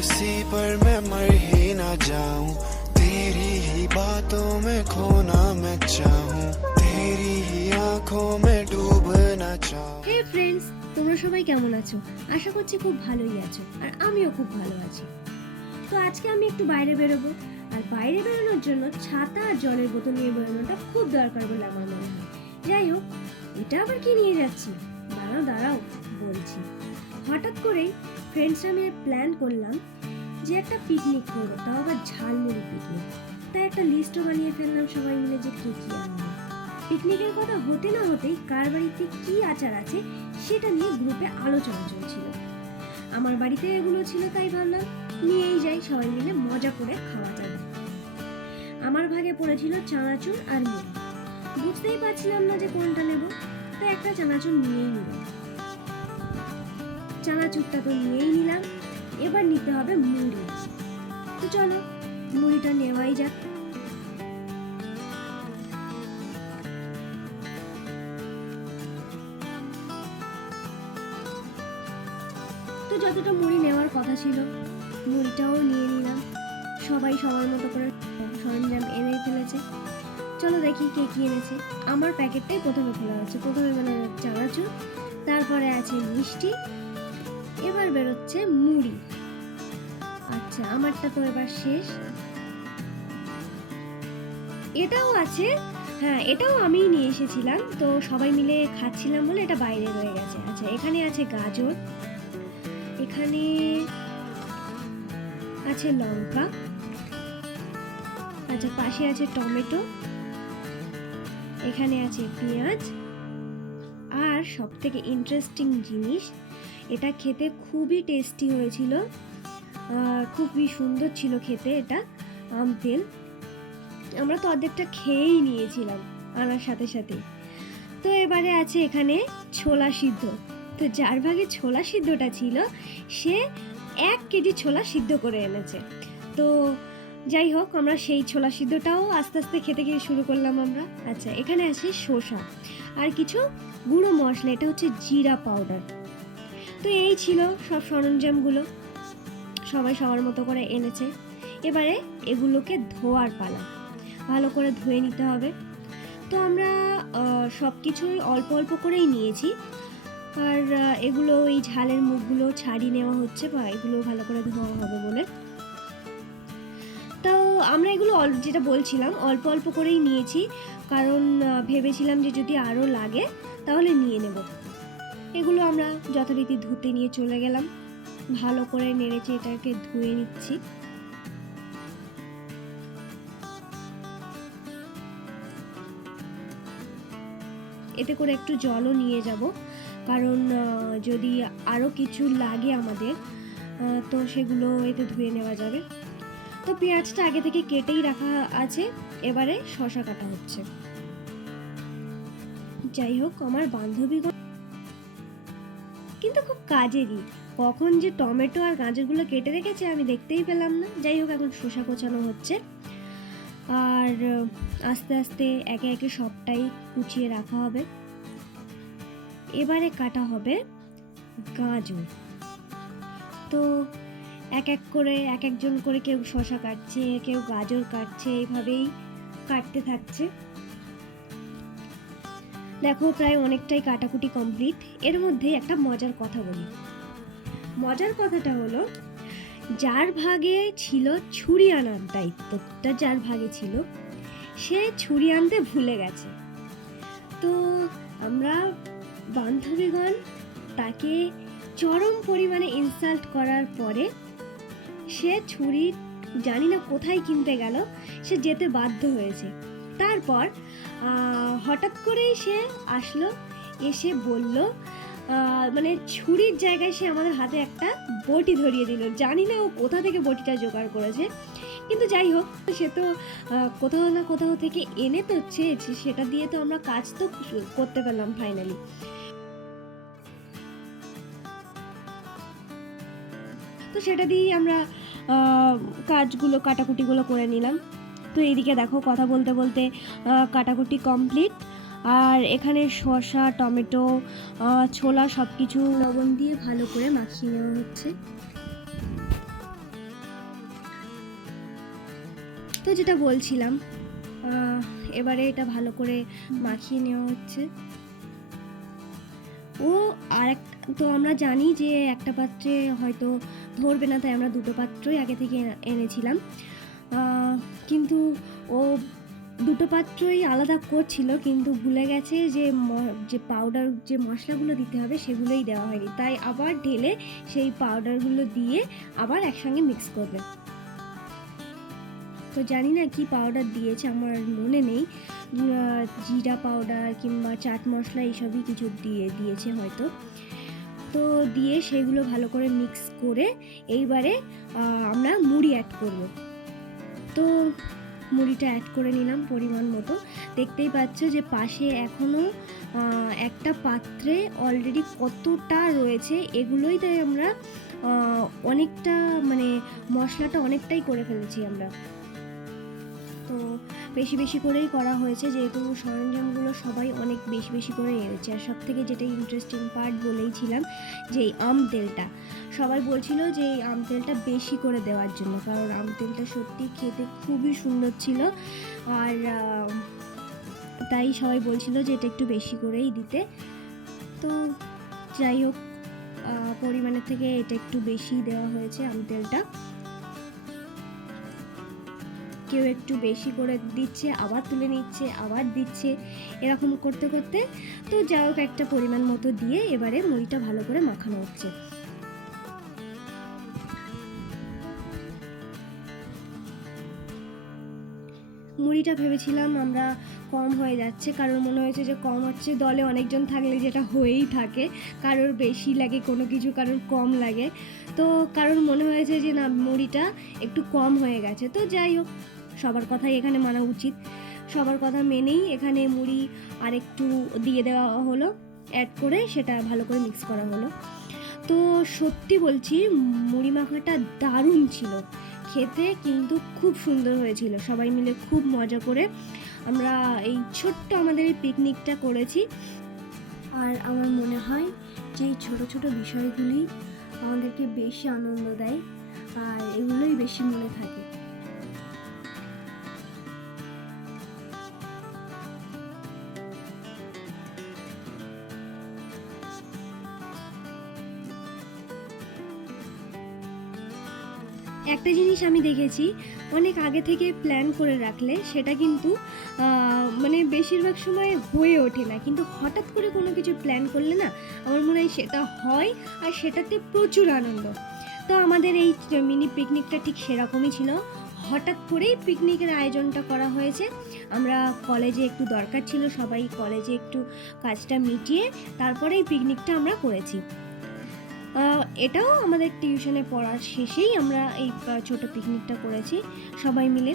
हंसी पर मैं मर ही ना जाऊं, तेरी ही बातों में खोना मैं चाहूं, तेरी ही आंखों में डूबना चाहूं। হে ফ্রেন্ডস, তোমরা সবাই কেমন আছো? আশা করছি খুব ভালোই আছো, আর আমিও খুব ভালো আছি। তো আজকে আমি একটু বাইরে বেরোবো, আর বাইরে বেরোনোর জন্য ছাতা আর জলের বোতল নিয়ে বেরোনোটা খুব দরকার বলে আমার মনে হয়। যাই হোক, এটা আবার কি নিয়ে যাচ্ছি? দাঁড়াও বলছি। হঠাৎ করেই ফ্রেন্ডসরা মিলে প্ল্যান করলাম যে একটা পিকনিক করবো, তাও আবার ঝালমুড়ি পিকনিক। তাই একটা লিস্টও বানিয়ে ফেললাম সবাই মিলে যে কি কি আনবো। পিকনিকের কথা হতে না হতেই কার বাড়িতে কি আচার আছে সেটা নিয়ে গ্রুপে আলোচনা চলছিল। আমার বাড়িতে এগুলো ছিল, তাই ভাবলাম নিয়েই যাই, সবাই মিলে মজা করে খাওয়া যাবে। আমার ভাগে পড়েছিল চানাচুর আর মুড়ি। বুঝতেই পারছিলাম না যে কোনটা নেব, তাই একটা চানাচুর নিয়েই নিলাম। চানাচুরটা তো নিয়েই নিলাম, এবার নিতে হবে মুড়ি। তো চলো মুড়িটা নেওয়াই যাক। তো যতটা মুড়ি নেওয়ার কথা ছিল মুড়িটাও নিয়ে নিলাম। সবাই সবার মতো করে সরঞ্জাম এনে ফেলেছে। চলো দেখি কে কি এনেছে। আমার প্যাকেটটাই প্রথমে খোলা হচ্ছে। প্রথমে বেরোনো চানাচুর, তারপরে আছে মিষ্টি, এবার বেরোচ্ছে মুড়ি। আচ্ছা, আমারটা তো এবার শেষ। এটাও আছে, হ্যাঁ এটাও আমিই নিয়ে এসেছিলাম, তো সবাই মিলে খাচ্ছিলাম বলে এটা বাইরে রয়ে গেছে। আচ্ছা, এখানে আছে গাজর, এখানে আছে লঙ্কা, আচ্ছা পাশে আছে টমেটো, এখানে আছে পেঁয়াজ, আর সব থেকে ইন্টারেস্টিং জিনিস, এটা খেতে খুবই টেস্টি হয়েছিল, খুবই সুন্দর ছিল খেতে। এটা আম তেল। আমরা তো অর্ধেকটা খেয়েই নিয়েছিলাম আনার সাথে সাথেই। তো এবারে আছে এখানে ছোলা সিদ্ধ। তো যার ভাগে ছোলা সিদ্ধটা ছিল সে 1 কেজি ছোলা সিদ্ধ করে এনেছে। তো যাই হোক, আমরা সেই ছোলা সিদ্ধটাও আস্তে আস্তে খেতে শুরু করলাম আমরা। আচ্ছা, এখানে আছে শসা আর কিছু গুঁড়ো মশলা, এটা হচ্ছে জিরা পাউডার। তো এই ছিল সব সরঞ্জামগুলো, সবাই সবার মতো করে এনেছে। এবারে এগুলোকে ধোয়ার পালা, ভালো করে ধুয়ে নিতে হবে। তো আমরা সব কিছুই অল্প অল্প করেই নিয়েছি, আর এগুলো এই ঝালের মুখগুলো ছাড়িয়ে নেওয়া হচ্ছে, বা এগুলো ভালো করে ধোয়া হবে বলে। তো আমরা এগুলো যেটা বলছিলাম অল্প অল্প করেই নিয়েছি, কারণ ভেবেছিলাম যে যদি আরও লাগে তাহলে নিয়ে নেব। এগুলো আমরা যথারীতি ধুতে নিয়ে চলে গেলাম। ভালো করে নেড়েছে এটাকে ধুয়ে নিচ্ছি। এতে করে একটু জলও নিয়ে যাব, কারণ যদি আরও কিছু লাগে আমাদের তো সেগুলো এতে ধুয়ে নেওয়া যাবে। তো পেঁয়াজটা আগে থেকে কেটেই রাখা আছে, এবারে শসা কাটা হচ্ছে। যাই হোক, আমার বান্ধবীগণ কিন্তু খুব কাজেরই, কখন যে টমেটো আর গাজরগুলো কেটে রেখেছে আমি দেখতেই পেলাম না। যাই হোক, এখন শসা কোচানো হচ্ছে, আর আস্তে আস্তে একে একে সবটাই কুচিয়ে রাখা হবে। এবারে কাটা হবে গাজর। তো এক এক করে এক একজন করে কেউ শসা কাটছে, কেউ গাজর কাটছে, এইভাবেই কাটতে থাকছে। দেখো প্রায় অনেকটাই কাটাকুটি কমপ্লিট। এর মধ্যে একটা মজার কথা বলি। মজার কথাটা হলো, যার ভাগে ছিল ছুরি আনার দায়িত্বটা, যার ভাগে ছিল সে ছুরি আনতে ভুলে গেছে। তো আমরা বান্ধবীগণ তাকে চরম পরিমাণে ইনসাল্ট করার পরে সে ছুরি জানি না কোথায় কিনতে গেল, সে যেতে বাধ্য হয়েছে। তারপর হঠাৎ করেই সে আসলো, এসে বলল, মানে ছুরির জায়গায় সে আমাদের হাতে একটা বটি ধরিয়ে দিল। জানি না ও কোথা থেকে বটিটা জোগাড় করেছে, কিন্তু যাই হোক, সে তো কোথাও না কোথাও থেকে এনে তো চেয়েছে, সেটা দিয়ে তো আমরা কাজ তো করতে পারলাম ফাইনালি। তো সেটা দিয়েই আমরা কাজগুলো কাটাকুটিগুলো করে নিলাম। তো এইদিকে দেখো কথা বলতে বলতে কাটাকুটি কমপ্লিট, আর এখানে শসা, টমেটো, ছোলা সব কিছু লবণ দিয়ে ভালো করে মাখিয়ে নেওয়া হচ্ছে। তো যেটা বলছিলাম, এবারে এটা ভালো করে মাখিয়ে নেওয়া হচ্ছে। ও তো আমরা জানি যে একটা পাত্রে হয়তো ধরবে না, তাই আমরা দুটো পাত্রই আগে থেকে এনেছিলাম। কিন্তু ও দুটো পাত্রই আলাদা করছিল, কিন্তু ভুলে গেছে যে পাউডার যে মশলাগুলো দিতে হবে সেগুলোই দেওয়া হয়নি, তাই আবার ঢেলে সেই পাউডারগুলো দিয়ে আবার একসঙ্গে মিক্স করবে। তো জানি না কি পাউডার দিয়েছে, আমার মনে নেই, জিরা পাউডার কিংবা চাট মশলা এইসবই কিছু দিয়েছে হয়তো। তো দিয়ে সেগুলো ভালো করে মিক্স করে এইবারে আমরা মুড়ি অ্যাড করব। তো মুড়িটা অ্যাড করে নিলাম পরিমাণ মতো। দেখতেই পাচ্ছ যে পাশে এখনও একটা পাত্রে অলরেডি কতটা রয়েছে, এগুলোই তাই আমরা অনেকটা মানে মশলাটা অনেকটাই করে ফেলেছি আমরা। তো বেশি বেশি করেই করা হয়েছে, যেহেতু সরঞ্জামগুলো সবাই অনেক বেশি বেশি করে এনেছে। আর সব থেকে যেটা ইন্টারেস্টিং পার্ট বলেইছিলাম যে এই আম তেলটা, সবাই বলছিল যে এই আম তেলটা বেশি করে দেওয়ার জন্য, কারণ আম তেলটা সত্যি খেতে খুবই সুন্দর ছিল। আর তাই সবাই বলছিল যে এটা একটু বেশি করেই দিতে। তো যাই হোক, পরিমাণের থেকে এটা একটু বেশি দেওয়া হয়েছে আম তেলটা। কেউ একটু বেশি করে দিচ্ছে, আবার তুলে নিচ্ছে, আবার দিচ্ছে, এরকম করতে করতে তো যাই হোক একটা পরিমাণ মতো দিয়ে এবারে মুড়িটা ভালো করে মাখানো হচ্ছে। মুড়িটা ভেবেছিলাম আমরা কম হয়ে যাচ্ছে, কারোর মনে হয়েছে যে কম হচ্ছে, দলে অনেকজন থাকলে যেটা হয়েই থাকে, কারোর বেশি লাগে কোনো কিছু, কারোর কম লাগে। তো কারোর মনে হয়েছে যে না মুড়িটা একটু কম হয়ে গেছে। তো যাই হোক, সবার কথাই এখানে মানা উচিত, সবার কথা মেনেই এখানে মুড়ি আর একটু দিয়ে দেওয়া হলো, অ্যাড করে সেটা ভালো করে মিক্স করা হলো। তো সত্যি বলছি মুড়ি মাখাটা দারুণ ছিল খেতে, কিন্তু খুব সুন্দর হয়েছিল। সবাই মিলে খুব মজা করে আমরা এই ছোট্ট আমাদের এই পিকনিকটা করেছি। আর আমার মনে হয় যে এই ছোটো ছোটো বিষয়গুলি আমাদেরকে বেশি আনন্দ দেয়, আর এগুলোই বেশি মনে থাকে। একটা জিনিস আমি দেখেছি, অনেক আগে থেকে প্ল্যান করে রাখলে সেটা কিন্তু মানে বেশিরভাগ সময় হয়ে ওঠে না, কিন্তু হঠাৎ করে কোনো কিছু প্ল্যান করলে না আমার মনে হয় সেটা হয়, আর সেটাতে প্রচুর আনন্দ। তো আমাদের এই মিনি পিকনিকটা ঠিক সেরকমই ছিল, হঠাৎ করেই পিকনিকের আয়োজনটা করা হয়েছে। আমরা কলেজে একটু দরকার ছিল, সবাই কলেজে একটু কাজটা মিটিয়ে তারপরে এই পিকনিকটা আমরা করেছি। এটাও আমাদের টিউশনে পড়ার শেষেই আমরা এই ছোট পিকনিকটা করেছি সবাই মিলে।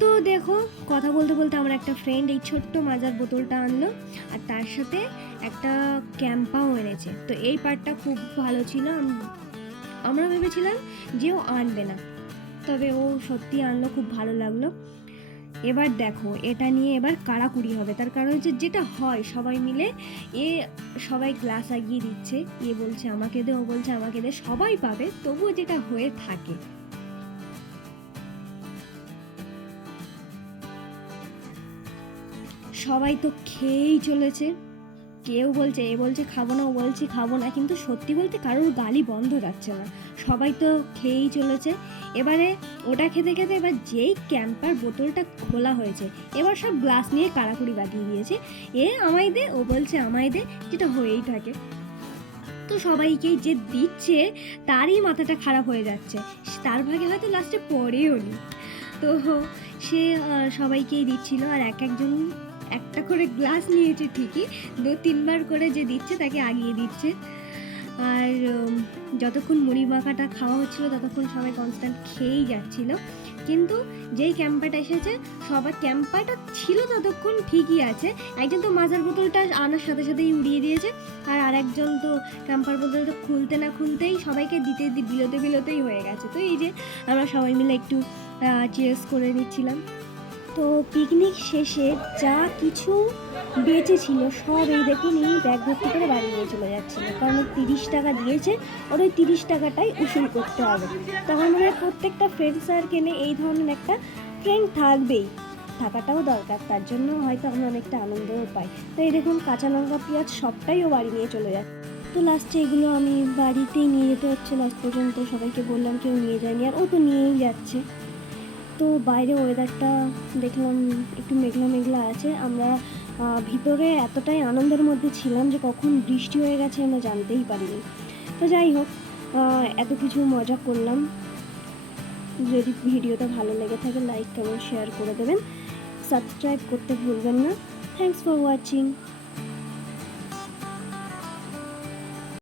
তো দেখো, কথা বলতে বলতে আমার একটা ফ্রেন্ড এই ছোট্ট মাজার বোতলটা আনলো, আর তার সাথে একটা ক্যাম্পাও এনেছে। তো এই পার্টটা খুব ভালো ছিল, আমরা ভেবেছিলাম যে ও আনবে না, তবে ও সত্যি আনলো, খুব ভালো লাগলো। এবার দেখো এটা নিয়ে এবার কাড়াকুড়ি হবে, তার কারণ হচ্ছে যেটা হয় সবাই মিলে সবাই গ্লাস এগিয়ে দিচ্ছে, বলছে আমাকে দে, ও বলছে আমাকে দে, সবাই পাবে, তবুও যেটা হয়ে থাকে। সবাই তো খেয়েই চলেছে, কেউ বলছে, এ বলছে খাবো না, ও বলছে খাবো না, কিন্তু সত্যি বলতে কারোর গালি বন্ধ যাচ্ছে না, সবাই তো খেয়েই চলেছে। এবারে ওটা খেতে খেতে এবার যেই ক্যাম্পার বোতলটা খোলা হয়েছে, এবার সব গ্লাস নিয়ে কাড়াকুড়ি বাঁধিয়ে দিয়েছে, এ আমায় দে, ও বলছে আমায় দে, যেটা হয়েই থাকে। তো সবাইকেই যে দিচ্ছে তারই মাথাটা খারাপ হয়ে যাচ্ছে, তার ভাগে হয়তো লাস্টে পড়েও নি। তো সে সবাইকেই দিচ্ছিল, আর একজন একটা করে গ্লাস নিয়েছে ঠিকই, 2-3 বার করে যে দিচ্ছে তাকে আগিয়ে দিচ্ছে। আর যতক্ষণ মুড়ি মাখাটা খাওয়া হচ্ছিল ততক্ষণ সবাই কনস্ট্যান্ট খেয়েই যাচ্ছিল, কিন্তু যেই ক্যাম্পাটা এসেছে, সবার ক্যাম্পাটা ছিল ততক্ষণ ঠিকই আছে, একজন তো মাজার বোতলটা আনার সাথে সাথেই উড়িয়ে দিয়েছে, আর আরেকজন তো ক্যাম্পার বোতলটা খুলতে না খুলতেই সবাইকে দিতে বিলোতেই হয়ে গেছে। তো এই যে আমরা সবাই মিলে একটু চিয়ার্স করে নিচ্ছিলাম। তো পিকনিক শেষে যা কিছু বেঁচে ছিল সব এই দেখুন এই ব্যাগ ভর্তি করে বাড়ি নিয়ে চলে যাচ্ছিল, কারণ 30 টাকা দিয়েছে, ওর ওই 30 টাকাটাই উসুল করতে হবে। তো আমার মনে হয় প্রত্যেকটা ফ্রেন্ড সার্কেলে এই ধরনের একটা ফ্রেন্ড থাকবেই, থাকাটাও দরকার, তার জন্য হয়তো আমরা অনেকটা আনন্দও পাই। তো এই দেখুন কাঁচা লঙ্কা পেঁয়াজ সবটাই ও বাড়ি নিয়ে চলে যাচ্ছে। তো লাস্টে এগুলো আমি বাড়িতেই নিয়ে যেতে হচ্ছে, লাস্ট পর্যন্ত সবাইকে বললাম কেউ নিয়ে যায়নি, আর ও তো নিয়েই যাচ্ছে। তো বাইরে ওয়েদারটা দেখলাম একটু মেঘলা মেঘলা আছে, আমরা ভিতরে এতটাই আনন্দের মধ্যে ছিলাম যে কখন বৃষ্টি হয়ে গেছে আমরা জানতেই পারিনি। তো যাই হোক, এত কিছু মজা করলাম। যদি ভিডিওটা ভালো লেগে থাকে লাইক কমেন্ট শেয়ার করে দেবেন, সাবস্ক্রাইব করতে ভুলবেন না। Thanks for watching.